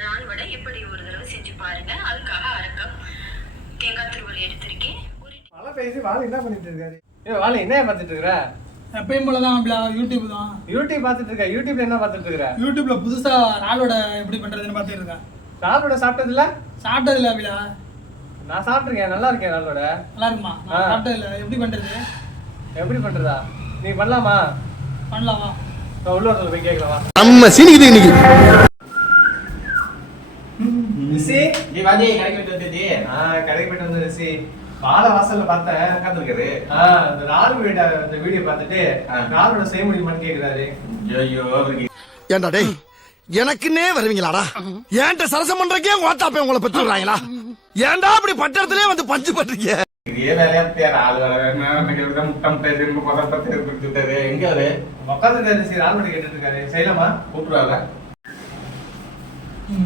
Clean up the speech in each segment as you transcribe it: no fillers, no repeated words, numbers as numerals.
இறால் வடை எப்படி ஒரு தடவை செஞ்சு பாருங்க. அதுக்காக அரை கப் தேங்காய் துருவல் எடுத்திருக்கேன். மழை பெய்யுது. வாழை என்ன பண்ணிட்டு இருக்காரு? வாழை என்ன பார்த்துட்டு இருக்கிற? எப்பயும் போலதான் யூடியூப் தான். யூடியூப் பார்த்துட்டு இருக்க? யூடியூப்ல என்ன பார்த்துட்டு இருக்கிற? யூடியூப்ல புதுசா இறாலோட எப்படி பண்றதுன்னு பார்த்துட்டு இருக்கேன். இறாலோட சாப்பிட்டதில்ல? சாப்பிட்டதில்ல அபிலா. நான் சாப்பிட்டுருக்கேன், நல்லா இருக்கேன். இறாலோட நல்லா இருக்குமா? நான் சாப்பிட்டதில்ல. எப்படி பண்றது? எப்படி பண்றதா? நீ பண்ணலாமா? பண்ணலாமா? உள்ள வரதுல போய் கேட்கலாம். நம்ம சீனிக்குது இன்னைக்கு. ரிஷி நீ வாடி கடைக்கு போயிட்டு வந்தே. கடைக்கு போயிட்டு வந்து ரிஷி வாழை வாசல்ல பார்த்தேன் உட்காந்துருக்காரு. அந்த இறால் வீடியோ பார்த்துட்டு இறாலோட செய்ய முடியுமான்னு கேக்குறாரு. ஐயோ அவருக்கு ஏன்டா டேய் எனக்குன்னே வருவீங்களாடா? ஏன்ட்ட சரசம் பண்றக்கே ஓட்டாப்பே உங்களை பெற்று விடுறாங்களா? ஏன்டா அப்படி பட்டறதுலயே வந்து பஞ்சு பண்றீங்க? இதே வேலையா பேர் ஆள் வர முட்டை முட்டை திரும்ப பதப்பத்தை கொடுத்துட்டாரு. எங்க அவரு உட்காந்துருக்காரு. சரி இறால் வடை கேட்டுட்டு இருக்காரு. செய்யலாமா? கூப்பிடுவாங்க.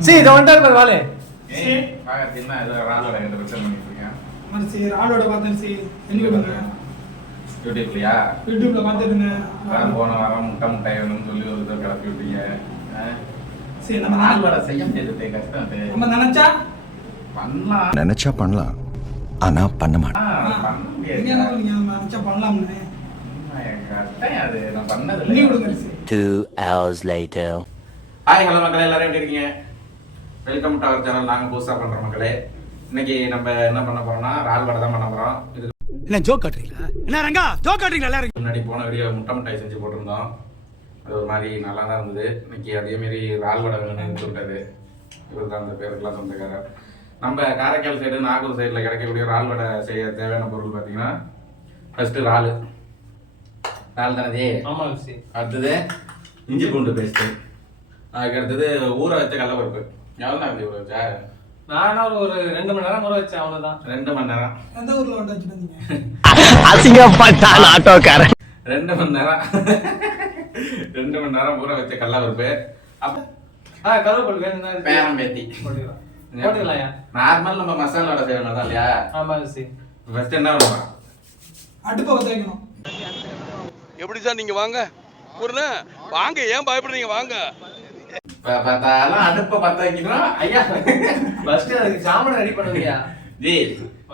சரி இதை வந்துட்டாரு பாரு வாழை. பாக்கத்தின்னா ஏதோ ராலோட கிட்ட பிரச்சனை பண்ணிட்டு இருக்கேன். சரி இறாலோட பார்த்தேன். சரி என்ன பண்ணுங்க? யூடியூப்லயா? யூடியூப்ல பார்த்துட்டுங்க. போன வாரம் முட்டை முட்டை வேணும்னு சொல்லி ஒரு இதை கிளப்பி விட்டீங்க. சரி நம்ம ராலோட செய்ய முடியாது, கஷ்டம். நம்ம நினைச்சா பண்ணலாம் ஆனா பண்ண மாட்டேன். பண்ண முடியாது. நீங்க என்ன பண்ணீங்க? நம்ம நினைச்சா பண்ணலாம்னு. கஷ்டம் அது. நான் பண்ணது நீ இல்லை. விடுங்க. 2 hours later. ஹாய் ஹலோ மக்களே, எல்லாரும் எப்படி இருக்கீங்க? Welcome to our channel. நாங்கள் புதுசாக பண்ணுற மக்களே. இன்னைக்கு நம்ம என்ன பண்ண போறோம்னா இறால் வடை தான் பண்ண போகிறோம். இது என்ன ஜோக் காட்டுறீங்களா? என்ன ரங்கா ஜோக் காட்டுறீங்களா? எல்லாரும் முன்னாடி போன வீடியோ முட்டை மிட்டாய் செஞ்சு போட்டிருந்தோம். அது ஒரு மாதிரி நல்லா தான் இருந்தது. இன்னைக்கு அதேமாரி இறால் வடை வேணும்னு சொல்லிட்டாரு. இவர் தான் அந்த பேருக்கெல்லாம் சொந்தக்காரர். நம்ம காரைக்கால் சைடு நாகூர் சைடில் கிடைக்கக்கூடிய இறால் வடை செய்ய தேவையான பொருள் பார்த்தீங்கன்னா ஃபர்ஸ்ட்டு இறால் தானே. ஆமாம் ரிஷி. அடுத்தது இஞ்சி பூண்டு பேஸ்ட்டு. அதுக்கு அடுத்தது ஊற வச்ச கடலைப்பருப்பு. எவ்வளோ தான் ஊற வச்சா? நான் ஒரு 2 மணி நேரம் ஊற வச்சேன். அவ்வளவுதான். 2 மணி நேரம். எந்த ஊர்ல வந்து வச்சிருந்தீங்க? அசிங்கப்பட்டான் ஆட்டோக்காரன். 2 மணி நேரம் 2 மணி நேரம் ஊற வச்ச கடலைப்பருப்பு. கருவேப்பிலை வேணும்னா பேரம் பேத்தி போட்டுக்கலாம்யா. நார்மல் நம்ம மசாலா வடை செய்யணும் தான் இல்லையா? ஆமா ரிஷி. ஃபர்ஸ்ட் என்ன பண்ணுவோம்? அடுப்பை பத்த வைக்கணும். எப்படி சார் நீங்க வாங்க ஒரு வாங்க, ஏன் பயப்படுறீங்க? வாங்க. பார்த்தாலும் அடுப்பை பத்த வைக்கணும் ஐயா. ஃபர்ஸ்ட் அதுக்கு சாமான் ரெடி பண்ணுவியா? ஜி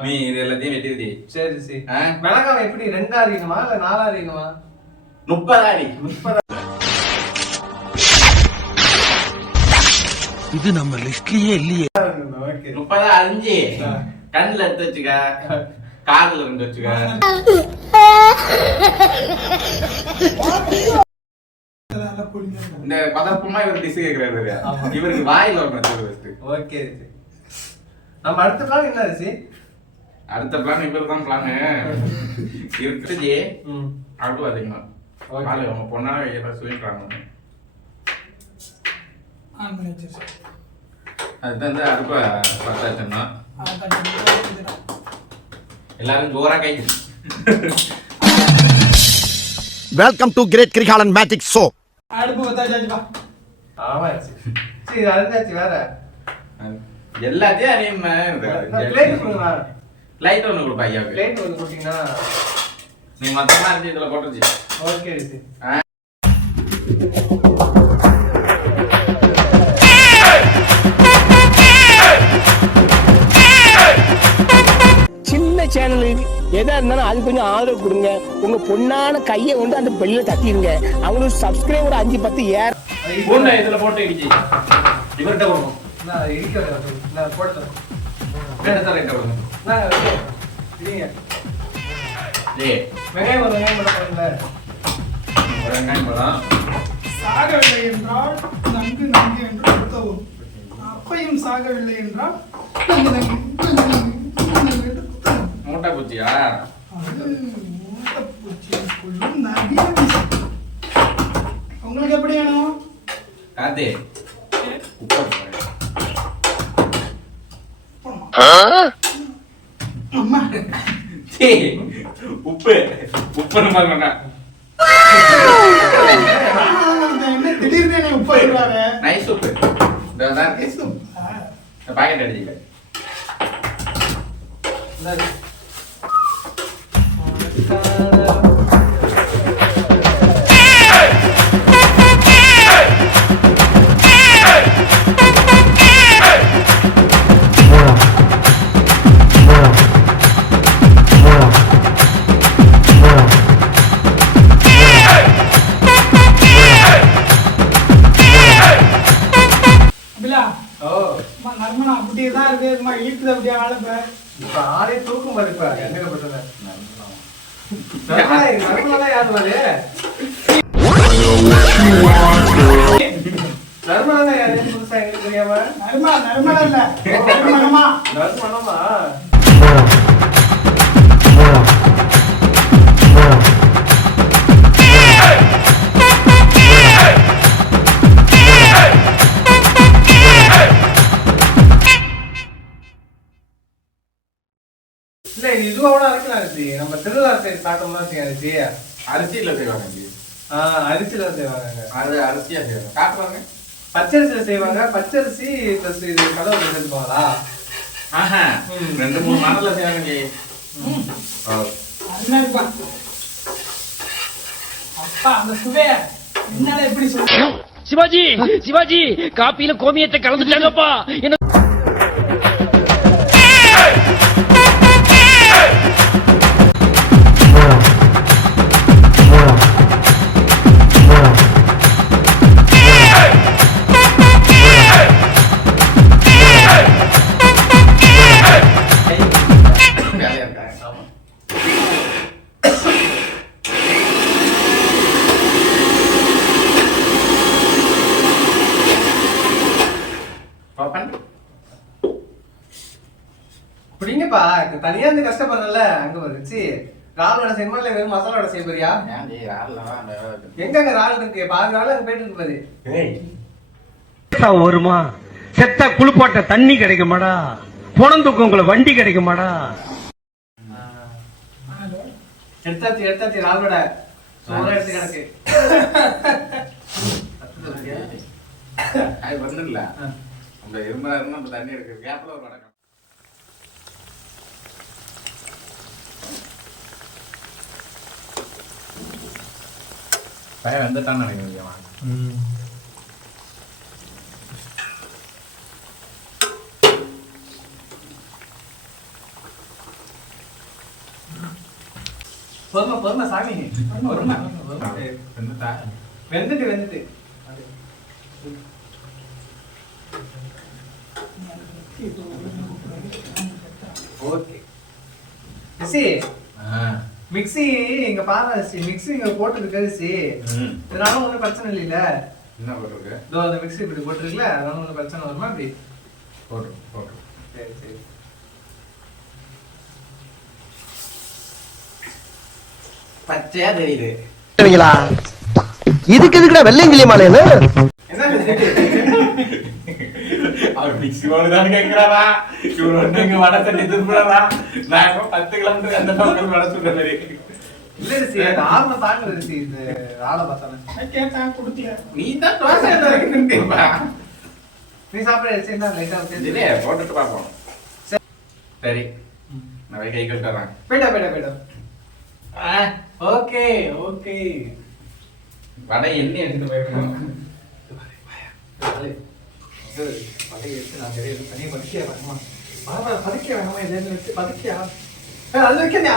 நீ இது எல்லாத்தையும் வெட்டிடுதி. சரி ரிஷி. மிளகாய் எப்படி 2 அரிக்கணுமா இல்ல 4 அரிக்கணுமா? 30 அரி. 30. இது நம்ம லிஸ்ட்லயே இல்லையே. 30 அரிஞ்சு கண்ணுல எடுத்து வச்சுக்க, காதுல 2 வச்சுக்க. இந்த பதப்பமா இவர் டிஷ் கேக்குறாரு. இவருக்கு வாயில ஒரு மெத்தட் வச்சு. ஓகே ரிஷி. நம்ம அடுத்த பிளான் என்ன ரிஷி? அடுத்த பிளான் இவர் தான் பிளான் இருக்குது. அடுப்பு பாத்தீங்கன்னா அவங்க பொண்ணான ஏதாவது சொல்லிடுறாங்க. அதுதான் இந்த அடுப்பை பத்தாச்சுன்னா எல்லாரும் ஜோரா கை. Welcome to great Kirikalan magic show. அடுப்பு பத்தாச்சுப்பா. ஆமா ரிஷி. சரி அதுதாச்சு வேற எல்லாத்தையும் அணியும். பிளேட் கொடுங்க. லைட் ஒன்று கொடுப்பா ஐயாவுக்கு. பிளேட் ஒன்று கொடுத்தீங்கன்னா நீ மொத்தமாக அரிஞ்சு இதில் போட்டுருச்சு. ஓகே ரிஷி. சின்ன சேனலுக்கு எதா இருந்தாலும் அது கொஞ்சம் ஆதரவு கொடுங்க. உங்க பொண்ணான கையை கொண்டு அந்த பெல்ல தட்டிடுங்க. அவங்களுக்கு சப்ஸ்கிரைபர் 5-10 ஏற பூண்டை இதுல போட்டு இடிச்சு இவர்கிட்ட கொடுங்க. நான் இடிக்கிறேன். நான் போடுறேன். வேணா ரைட்டா கொடுங்க. நான் இடிங்க. டேய் வெங்காயம் மட்டும் போடுங்க. வெங்காயம் போடலாம். சாகவில்லை என்றால் நன்கு நன்கு என்று கொடுத்தவும், அப்பையும் சாகவில்லை என்றால் நன்கு நன்கு என்று குத்தவும். மூட்டை பூச்சியா? மூட்டை பூச்சிக்குள்ளும் நவீன விஷயம். உங்களுக்கு எப்படி வேணும்? காத்தே உப்பு அம்மா உப்பு உப்பு நம்ம என்ன திடீர்னு உப்பு ஆயிடுவாங்க. நைஸ் உப்பு. பாக்கெட் அடிச்சுக்க. இருக்குது அப்படியே வாழைப்ப. இப்ப ஆளே தூக்கும் பாரு இப்ப எங்க போட்டுருங்க. நர்மலா யாரு பாரு? நர்மலா யாரு புதுசா எங்களுக்கு தெரியாம? நர்மலா இல்ல, நர்மலமா. நர்மலமா? இல்ல இது இதுவோட அரைக்கலாம் அரிசி. நம்ம திருவிழா சைடு சாப்பிட்டோம்னா அரிசி அரிசியில செய்வாங்க இங்க. அரிசியில செய்வாங்க. அது அரிசியா செய்வாங்க. காட்டுறாங்க. பச்சரிசியில செய்வாங்க. பச்சரிசி பிளஸ் இது கலவை எடுத்துப்பாங்களா? ஆஹா 2-3 மாடல்ல செய்வாங்க இங்க. அருமையா இருப்பா. அப்பா அந்த சுவைய என்னால எப்படி சொல்ற? சிவாஜி சிவாஜி காப்பியில கோமியத்தை கலந்துட்டாங்கப்பா. என்ன வேலையா இருக்காங்க. ஆமா. பாப்பன் புடிங்கப்பா தனியா இருந்து கஷ்டப்படுறல அங்க வந்துச்சு. ரால் வடை செய்யணுமா இல்ல வெறும் மசாலா வடை செய்ய போறியா? ஏன்டி ரால்ல எங்க ரால் இருக்கு? பாதி ரால் அங்க போயிட்டு இருக்கு பாரு. ஏய் வருமா செத்த குளிப்பாட்ட தண்ணி கிடைக்குமாடா? பொணந்துக்கு உங்களை வண்டி கிடைக்குமாடா? எடுத்தாச்சு ரால் வடை சோறா எடுத்து கிடக்கு. அது வந்துடல. அந்த இரும்பா இருந்தா நம்ம தண்ணி எடுக்கிற கேப்ல ஒரு வடக்கம். பையன் வந்துட்டான்னு நினைக்கிறேன். பொறுமை சாமி. பொறுமை. வந்துட்டா. வெந்துட்டு ஓகே. மிக்ஸி இங்க பாருங்க. மிக்ஸி இங்க போட்டுருக்கு. இதனால ஒன்றும் பிரச்சனை இல்லைல்ல? என்ன போட்டிருக்கு? இதோ அந்த மிக்ஸி இப்படி போட்டுருக்குல்ல, அதனால ஒன்றும் பிரச்சனை வருமா? அப்படி போட்டு சரி. பச்சையா தெரியுது. இதுக்கு எதுக்குடா வெள்ளையங்கிலி மாலையில என்ன அவர் மிக்ஸி போடுதான்னு கேட்கிறாரா? இவர் வந்து இங்க வடை தண்ணி திருப்புறாரா? நாங்க 10 கிலோமீட்டர் அந்த பக்கம் வடை சுடுற மாதிரி. இல்ல ரிசி, அது ஆர்வம் தாங்க ரிசி. இந்த ஆளை பார்த்தானே கேட்டான் கொடுக்கல. நீ தான் தோசை இருக்குப்பா. நீ சாப்பிட ரிசி என்ன லைட்டா இதே போட்டுட்டு பார்ப்போம். சரி நான் கை கட்டுறேன். போயிட்டா. ஓகே வடை எண்ணெய் எடுத்துட்டு போயிருக்கோம். வடையை எடுத்து நான் நிறைய தனியாக பதுக்கியா வேணுமா? பதுக்க வேணுமா? இதை வச்சு பதுக்கியா? அது வைக்காதே.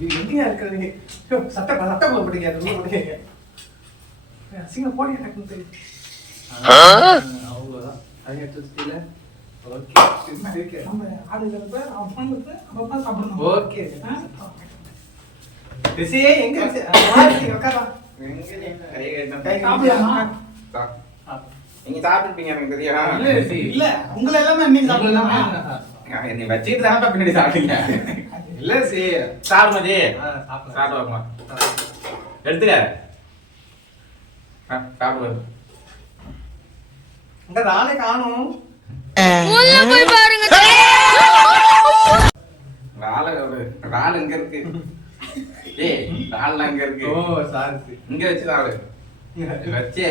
இது எங்கேயா இருக்கிறது? சட்டை போடுங்க. அது உள்ள போடுங்க. அசிங்கம் போடுங்க டக்குன்னு தெரியும். அவ்வளோதான். அது எடுத்து வச்சுட்டீங்களா? ஓகே. நம்ம ஆடுகிறத அப்பப்ப சாப்பிடணும். ஓகே. ரிசி எங்க உட்காரா? நீங்க சாப்பிட்டுப்பீங்க எனக்கு தெரியும். இல்ல ரிசி, இல்ல உங்களை எல்லாமே நீ சாப்பிடலாமா? நீ வச்சுட்டு தானப்பா பின்னாடி சாப்பிட்டீங்க. இல்ல ரிசி, சாப்பிடுமதி சாப்பிடலாம். சாப்பிடுவாமா எடுத்துக்க. சாப்பிடுவாரு. இந்த ராலை காணும். ரால் எங்க இருக்கு? ஏய் ரால் அங்க இருக்கு. ஓ சாரி. இங்க வச்சு சாப்பிடு. வச்சே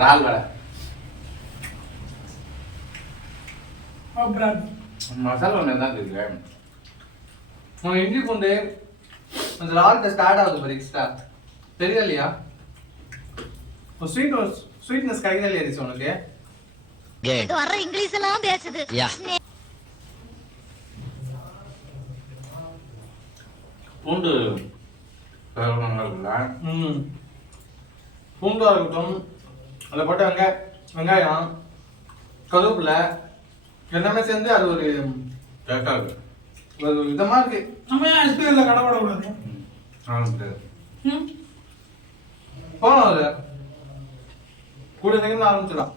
ரால் வடை. மசாலா ஒன்று தான் இருக்கு. இட்லி பூண்டு அந்த ரால் ஸ்டார்ட் ஆகுது பாரு. எக்ஸ்ட்ரா தெரியல இல்லையா? ஸ்வீட்னஸ் கையில இல்லையா ரிசி உனக்கு? வர இங்கிலீஷ் எல்லாம் பேசுது. பூண்டு இருக்குல்ல, பூண்டா இருக்கட்டும், அதில் போட்ட வெங்காயம், கருவேப்பிலை எல்லாமே சேர்ந்து அது ஒரு டேஸ்டாக இருக்கு. ஒரு விதமா இருக்கு. நம்ம ஏன் எஸ்பிஎல்ல கடை போடக்கூடாது? போனோம் அது கூட சேர்ந்து ஆரம்பிச்சிடலாம்.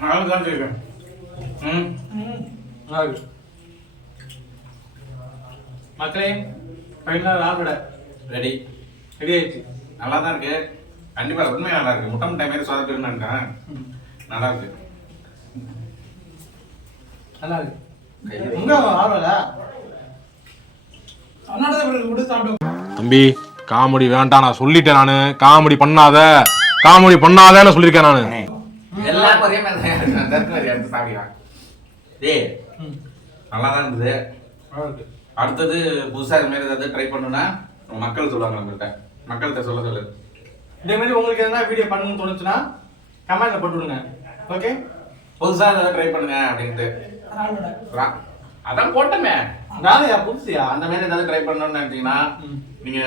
நானும் தான் கேட்குறேன். நல்லா இருக்கு மக்களே. ஃபைனலாக ராவிட ரெடி ஆயிடுச்சு. நல்லா தான் இருக்கு. கண்டிப்பாக உண்மையாக நல்லா இருக்கு. முட்டை முட்டை மாரி சொதப்பிருந்தாங்க. நல்லா இருக்கு. நல்லா இருக்கு. உங்க ராவிட அதனால பிறகு கூட சாப்பிடுவோம். தம்பி காமெடி வேண்டாம், நான் சொல்லிட்டேன். நானு காமெடி பண்ணாதேன்னு சொல்லியிருக்கேன் நானு. எல்லாம் ஒரே மாதிரி எடுத்து சாப்பிடலாம். டேய் நல்லா தான் இருந்தது. அடுத்தது புதுசாக இது மாதிரி ஏதாவது ட்ரை பண்ணுன்னா மக்கள் சொல்லுவாங்க. நம்மள்கிட்ட மக்கள்கிட்ட சொல்லு. இதே மாதிரி உங்களுக்கு எதனா வீடியோ பண்ணணும்னு தோணுச்சுன்னா கமெண்ட்ல போட்டு விடுங்க. ஓகே, புதுசாக ஏதாவது ட்ரை பண்ணுங்க அப்படின்ட்டு. அதான் போட்டோமே. நாளையா புதுசியா அந்த மாதிரி ஏதாவது ட்ரை பண்ணணும்னு நினைச்சீங்கன்னா, நீங்க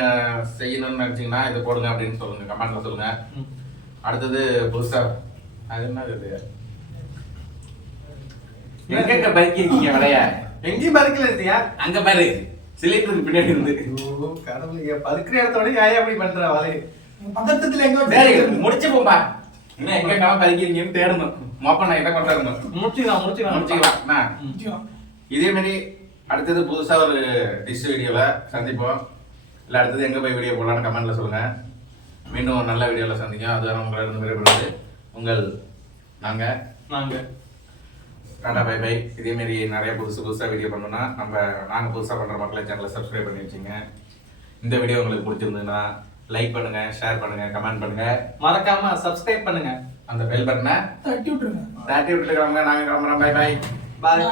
செய்யணும்னு நினைச்சீங்கன்னா இதை போடுங்க அப்படின்னு சொல்லுங்க, கமெண்ட்ல சொல்லுங்க. அடுத்தது புதுசா அது என்னது இது? எங்க பறிக்கிறீங்க வளைய? எங்கேயும் பறிக்கல இருக்கியா? அங்க பாரு, சிலிண்டருக்கு பின்னாடி இருந்து. கடவுளே, பறிக்கிற இடத்தோட யாயா அப்படி பண்ற வலை? பதட்டத்துல எங்க சரி முடிச்சு போப்பா. இன்னும் எங்க காலம் பறிக்கிறீங்கன்னு தேடணும். மொப்ப நான் இதை கொண்டாடணும். முடிச்சுக்கலாம். இதே மாதிரி அடுத்தது புதுசா ஒரு டிஷ் வீடியோல சந்திப்போம். இல்ல அடுத்தது எங்க போய் வீடியோ போடலாம்னு கமெண்ட்ல சொல்லுங்க. மீண்டும் ஒரு நல்ல வீடியோல சந்திக்கும். அதுவரை உங்களிடம் விடைபெறுவது உங்கள் நாங்க டாடா பை பை. இதே மாதிரி நிறைய புதுசா வீடியோ பண்ணோம்னா நாங்க புதுசா பண்ற மக்களை சேனலை சப்ஸ்கிரைப் பண்ணி வச்சுங்க. இந்த வீடியோ உங்களுக்கு பிடிச்சிருந்ததுன்னா லைக் பண்ணுங்க, ஷேர் பண்ணுங்க, கமெண்ட் பண்ணுங்க, மறக்காம சப்ஸ்கிரைப் பண்ணுங்க. அந்த பெல் பட்டனை தட்டி விட்டுருங்க. நாங்க கிளம்புறோம். Bye bye. பாய்.